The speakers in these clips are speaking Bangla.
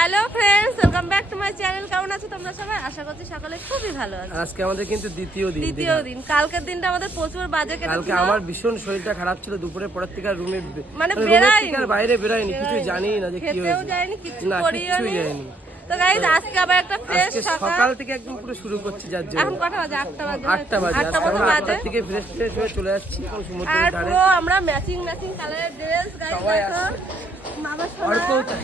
Hello friends welcome back to my channel. কেমন আছো তোমরা সবাই? আশা করছি সকালে খুবই ভালো আছো। আজকে আমাদের কিন্তু দ্বিতীয় দিন দ্বিতীয় দিন। কালকের দিনটা আমাদের প্রচুর বাজে কালকে কেটেছিল আমার ভীষণ শরীরটা খারাপ ছিল দুপুরে পরের থেকে রুমে মানে বেরাই বাইরে বেরাইনি কিছু জানি না যে কি খেতেও হয়েছে। যায়নি কিছু না করিও নি। তো গাইজ আজকে আবার একটা ফ্রেশ সকাল। থেকে একদম পুরো শুরু করছি যার জন্য। এখন কটা বাজে? আটটা বাজে। আটটা বাজে। আটটা আজকে মতো আমরা বাজে থেকে ফ্রেশ ফ্রেশ হয়ে চলে আর সমুদ্রের ধারে। পুরো আমরা ম্যাচিং ম্যাচিং কালারের ড্রেস গাইজ সবাই বাবা সোনা।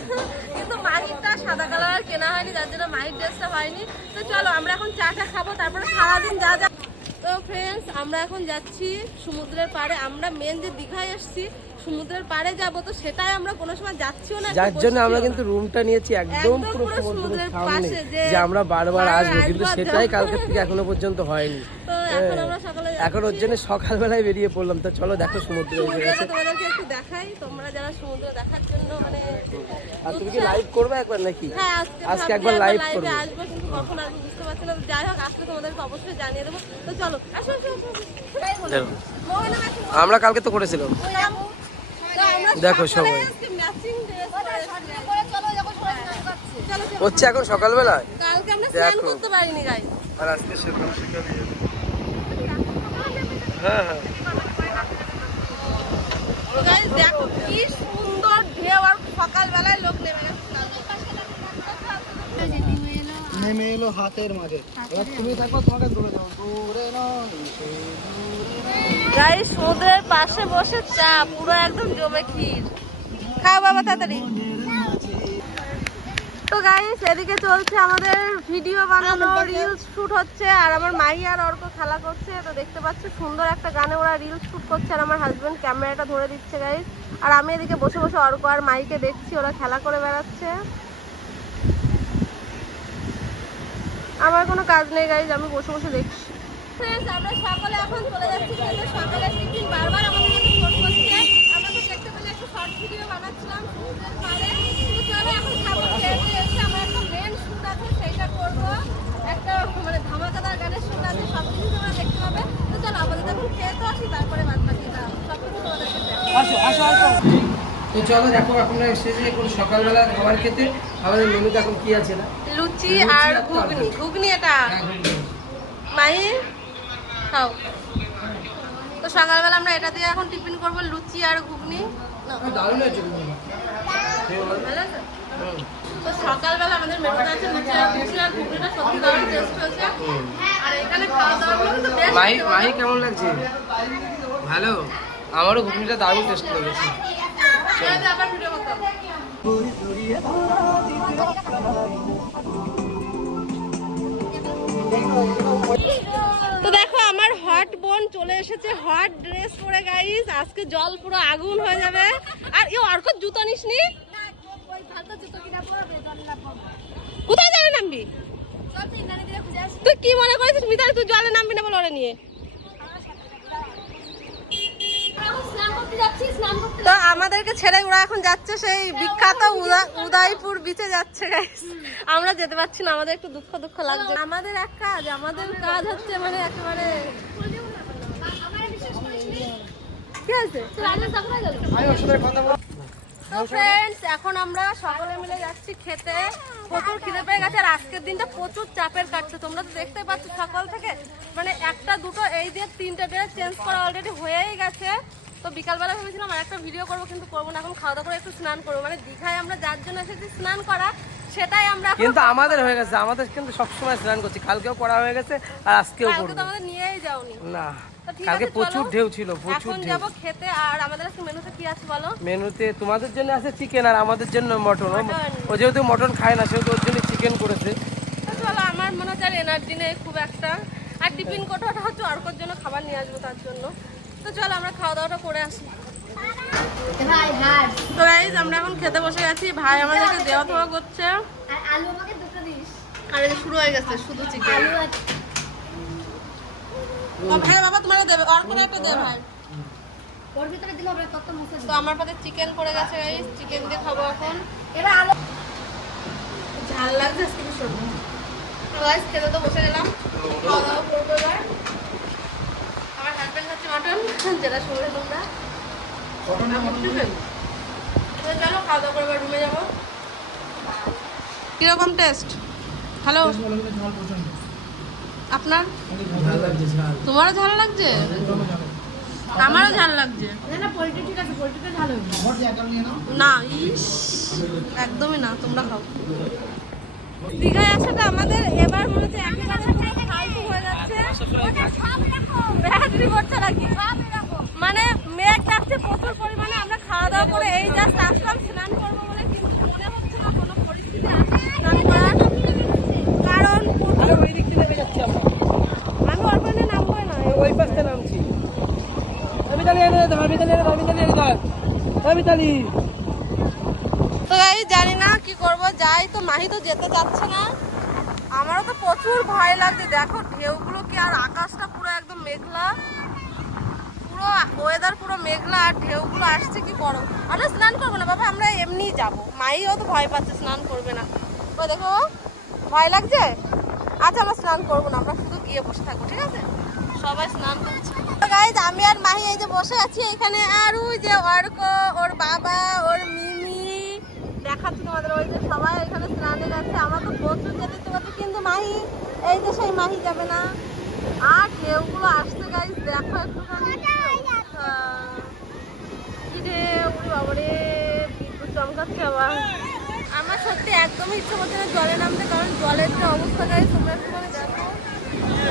কিন্তু মাহিরটা সাদা কালার কেনা হয়নি যার জন্য মাহির ড্রেসটা হয়নি। তো চলো আমরা এখন চাটা খাব তারপরে সারাদিন যা যা তো ফ্রেন্ডস আমরা এখন যাচ্ছি সমুদ্রের পাড়ে। আমরা মেন যে দীঘায় এসেছি সমুদ্রের পাড়ে যাব তো সেটাই আমরা কোনো সময় যাচ্ছিও না যার জন্য আমরা কিন্তু রুমটা নিয়েছি একদম পুরো সমুদ্রের সামনে পাশে যে আমরা বারবার আসব কিন্তু সেটাই যাব। কালকের থেকে এখনও পর্যন্ত হয়নি। এখন আমরা সকালে এখন ওর জন্য সকালবেলায় বেরিয়ে পড়লাম। তো চলো দেখো সমুদ্র দেখাই। তোমরা যারা সমুদ্র দেখার জন্য মানে আর তুমি কি লাইভ করবে একবার নাকি? হ্যাঁ আজকে আজকে একবার এ করব। আসব কিন্তু কখন আসব বুঝতে পারছি না। যাই হোক আসলে তোমাদেরকে অবশ্যই জানিয়ে দেবো। তো চলো আসো আসো আসো, আমরা কালকে তো করেছিলাম মোহনা আসো। তো আমরা দেখো সবাই। হচ্ছে এখন সকালবেলায়? কালকে আমরা স্নান দেখো। করতে পারিনি গাই আর আজকে সকাল সকালে হ্যাঁ হ্যাঁ দেখো কি সুন্দর ঢেউ আর সকালবেলায় লোক নেমে নেমে এলো হাতের মাঝে। এবার তুমি থাকো তোমাকে দূরে যাব দূরে নয়। সমুদ্রের পাশে বসে চা, পুরো একদম জমে ক্ষীর। খাও বাবা, তাড়াতাড়ি। তো গাইস এদিকে চলছে আমাদের ভিডিও বানানো রিলস শুট হচ্ছে, আর আমার মাই আর অর্ক খেলা করছে। তো দেখতে পাচ্ছ, সুন্দর একটা গানে ওরা রিলস শুট করছে, আর আমার হাজব্যান্ড ক্যামেরাটা ধরে দিচ্ছে গাইস আর আমি এদিকে বসে বসে অর্ক আর মাইকে দেখছি, ওরা খেলা করে বেড়াচ্ছে। আমার কোনো কাজ নেই গাইজ আমি বসে বসে দেখছি। আমরা সকালে এখন চলে যাচ্ছি কিন্তু সকালে টিফিন বারবার আমাদের কাছে ফোন করছে আমরা তো দেখতে পেলে একটু শর্ট ভিডিও বানাচ্ছিলাম সমুদ্রের পাড়ে তো চলো এখন খাব খেয়ে দিয়ে এসে আমার একটা মেন শুট আছে সেইটা করব একটা মানে ধামাকাদার গানের শুট আছে সব কিছু তোমরা দেখতে পাবে তো চলো আমাদের এখন খেয়ে তো আসি তারপরে বাদ বাকি সব কিছু তোমাদেরকে দেখাবো। আসো আসো আসো তো চলো দেখো এখন শেষে এখন সকালবেলা খাবার খেতে। আমাদের মেনুতে এখন কি আছে না? লুচি আর ঘুগনি ঘুগনি এটা। মাই খাও। তো সকালবেলা আমরা এটা দিয়ে এখন টিফিন করব লুচি আর ঘুগনি। দারুণ হয়েছে? তো সকালবেলা আমাদের মেনুতে আছে লুচি আর লুচি আর ঘুগনিটা সত্যি দারুণ টেস্ট হয়েছে। আর এখানে খাওয়া খেতে মাহি ভালো। কেমন লাগছে? ভালো? আমারও ঘুগনিটা দারুণ টেস্ট লেগেছে। তো দেখো আমার হট বোন চলে এসেছে হট ড্রেস পরে গাইস আজকে জল পুরো আগুন হয়ে যাবে। আর এ অর্ক জুতো নিসনি? কোথায় যাবে নামবি? তুই কি মনে করেছিস মিতালি তুই জলে নামবি না বলে ওরা নিয়ে? তো আমাদেরকে ছেড়ে ওরা এখন যাচ্ছে সেই বিখ্যাত উদা- উদয়পুর বিচে যাচ্ছে আমরা যেতে পারছি না, আমাদের একটু দুঃখ দুঃখ লাগছে। আমাদের এক কাজ, আমাদের কাজ হচ্ছে মানে একেবারে তো ফ্রেন্ডস এখন আমরা সকলে মিলে যাচ্ছি খেতে। খিদে পেয়ে গেছে আজকের দিনটা প্রচুর চাপের কাটছে। তোমরা তো দেখতেই পাচ্ছ সকাল থেকে। মানে একটা দুটো, এই দিয়ে তিনটে ড্রেস চেঞ্জ করা অলরেডি হয়েই গেছে। তো বিকালবেলা ভেবেছিলাম আর একটা ভিডিও করব কিন্তু করব না। এখন খাওয়া দাওয়া করে একটু স্নান করব। মানে দীঘায় আমরা যার জন্য এসেছি স্নান করা সেটাই আমরা কিন্তু আমাদের হয়ে গেছে আমাদের কিন্তু সবসময় স্নান করছি। কালকেও করা হয়ে গেছে আর আজকেও কালকে তো আমাদের নিয়েই যাওনি। না কালকে প্রচুর ঢেউ ছিল প্রচুর ঢেউ। যাব খেতে আর আমাদের আজকে মেনুতে কি আছে বলো? মেনুতে তোমাদের জন্য আছে চিকেন আর আমাদের জন্য মটন। ও যেহেতু মটন খায় না সেহেতু ওর জন্য চিকেন করেছে। চলো আমার মনে হচ্ছে আর এনার্জি নেই খুব একটা। আর টিফিন কোটাটা হচ্ছে অর্কর জন্য খাবার নিয়ে আসব তার জন্য। তো চলো আমরা খাওয়া দাওয়াটা করে আসি। তো গাইজ আমরা এখন খেতে বসে গেছি ভাই আমাদেরকে দেওয়া থাওয়া করছে। আর আলু আমাকে দুটো দিস। আর এই শুরু হয়ে গেছে শুধু চিকেন ভাই বাবা তোমার দেবে। অর্কর একটা দে ভাই। ওর ভিতরে দিলে হবে তত মুছে তো আমার পাতে চিকেন পড়ে গেছে গাইজ চিকেন দিয়ে খাব এখন। এবার আলু ঝাল লাগছে আজকে ভীষণ তো খেতে তো বসে গেলাম। খাওয়া দাওয়া করব এবার। হচ্ছে মটন যেটা শুনলে তোমরা। চলো খাওয়া দাওয়া করে রুমে যাব। কীরকম টেস্ট হ্যালো আপনার? ঝাল তোমারও ঝাল লাগছে? আমারও ঝাল লাগছে। না না পোল্ট্রি ঠিক আছে পোল্ট্রিটা নাও। না ইস একদমই না তোমরা খাও। দীঘায় আসাটা আমাদের এবার মনে হচ্ছে একেবারে পুরো ফালতু হয়ে যাচ্ছে ব্যাটারি ভরছে নাকি মানে মেঘ ডাকছে প্রচুর পরিমাণে আমরা খাওয়া দাওয়া করে এই জাস্ট আসলাম স্নান করব বলে কিন্তু মনে হচ্ছে না কোনো পরিস্থিতি আছে। স্নান করার কারণ ওই দিক থেকে নেমে যাচ্ছি আমরা। আমি ওখানে নামবোই না। ওই পাশ নামছি। আমি তালি এনে দাও আমি তালি এনে দাও আমি তালি এনে দাও আমি তালি তো এই জানি না কি করব যাই তো মাহি তো যেতে চাচ্ছে না। আমারও তো প্রচুর ভয় লাগছে। দেখো, ঢেউগুলো কি আর আকাশটা পুরো একদম মেঘলা। পুরো ওয়েদার পুরো মেঘলা, আর ঢেউগুলো আসছে কি বড় আমরা স্নান করব না, বাবা, আমরা এমনিই যাব। মাইও তো ভয় পাচ্ছে, স্নান করবে না। ও, দেখো, ভয় লাগছে? আচ্ছা আমরা স্নান করব না, আমরা শুধু গিয়ে বসে থাকব, ঠিক আছে? সবাই স্নান করছে। আমি আর মাহি এই যে বসে আছি এখানে, আর ওই যে অর্ক, ওর বাবা, ওর মিমি। দেখাচ্ছি তোমাদের, ওই যে সবাই এখানে স্নানে যাচ্ছে। আমার তো প্রচুর যেতে মাহি এই যে সেই মাহি যাবে না। আর ঢেউগুলো আসছে গাইজ দেখো একটুখানি। উড়ি বাবারে বিদ্যুৎ চমকাচ্ছে আবার। আমার সত্যি একদমই ইচ্ছে করছে না জলে নামতে, কারণ জলের যে অবস্থা গাইজ তোমরা একটুখানি দেখো।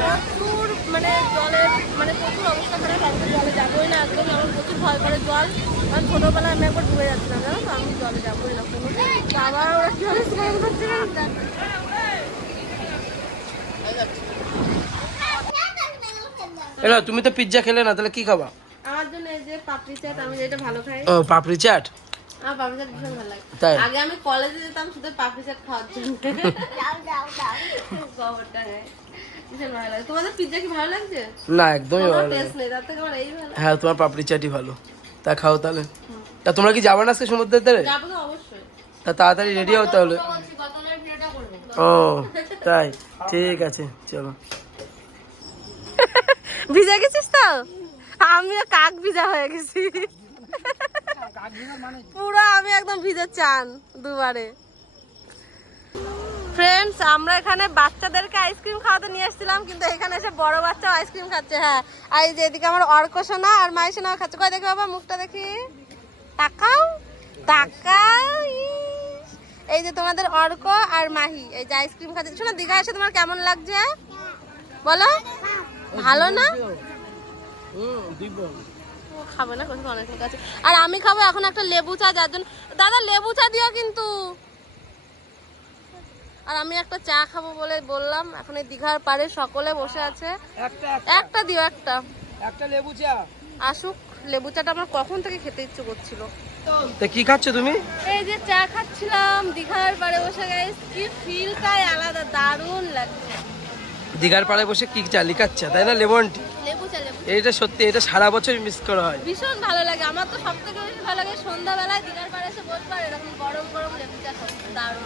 প্রচুর মানে জলের মানে প্রচুর অবস্থা খারাপ, আমি জলে যাবোই না একদম আমার প্রচুর ভয় করে জল। কারণ ছোটোবেলায় আমি একবার ডুবে যাচ্ছিলাম, জানো তো, আমি জলে যাবোই না কোনো। বাবা, ওরা জলে স্নান করছে এলো তুমি তো পিৎজা খেলে না তাহলে কি খাবা? আমার জন্য এই যে পাপড়ি চাট আমি যেটা ভালো খাই। ও পাপড়ি চাট? আমার পাপড়ি চাট ভীষণ ভালো লাগে। তাই? আগে আমি কলেজে যেতাম শুধু পাপড়ি চাট খাওয়ার জন্য। খবরটা হ্যাঁ ভীষণ ভালো তোমাদের পিৎজা কি ভালো লাগছে? না একদমই ভালো লাগে। টেস্ট নেই তার থেকে আমার এই ভালো। হ্যাঁ তোমার পাপড়ি চাটই ভালো। তা খাও তাহলে। তা তোমরা কি যাবে না আজকে সমুদ্রের ধারে? যাব অবশ্যই। তা তাড়াতাড়ি রেডি হতে হলে ও, তাই। ঠিক আছে, চলো। ভিজে গেছিস তো? আমিও কাক ভিজা হয়ে গেছি। পুরো আমি একদম ভিজে চান দুবারে। ফ্রেন্ডস আমরা এখানে বাচ্চাদেরকে আইসক্রিম খাওয়াতে নিয়ে এসেছিলাম, কিন্তু এখানে এসে বড় বাচ্চাও আইসক্রিম খাচ্ছে হ্যাঁ। আর এই যে এদিকে আমার অর্ক সোনা আর মাই সোনা খাচ্ছে। কয় দেখি বাবা, মুখটা দেখি। তাকাও। তাকাও। এই যে তোমাদের অর্ক আর মাহি এই যে আইসক্রিম খাচ্ছে। শোনো দীঘা এসে তোমার কেমন লাগছে? বলো। ভালো না? খাবে না কোথাও অনেকের কাছে আর আমি খাব এখন একটা লেবু চা যার জন্য দাদা লেবু চা দিও কিন্তু। আর আমি একটা চা খাব বলে বললাম। এখন এই দীঘার পাড়ে সকলে বসে আছে। একটা। একটা দিও একটা। একটা লেবু চা। আসুক লেবু চাটা আমার কখন থেকে খেতে ইচ্ছে করছিল। তা কি খাচ্ছ তুমি? এই যে চা খাচ্ছিলাম দীঘার পাড়ে বসে গাইস কি ফিলটাই আলাদা দারুণ লাগছে। দিঘার পাড়ে বসে কি চা লিখাচ্ছা তাই না লেমন টি? লেবু চা লেবু চা। সত্যি এটা সারা বছর মিস করা হয়। ভীষণ ভালো লাগে আমার তো সব থেকে বেশি ভালো লাগে সন্ধ্যাবেলায় দিঘার পাড়ে এসে বসবার এরকম গরম গরম লেবু চা দারুণ।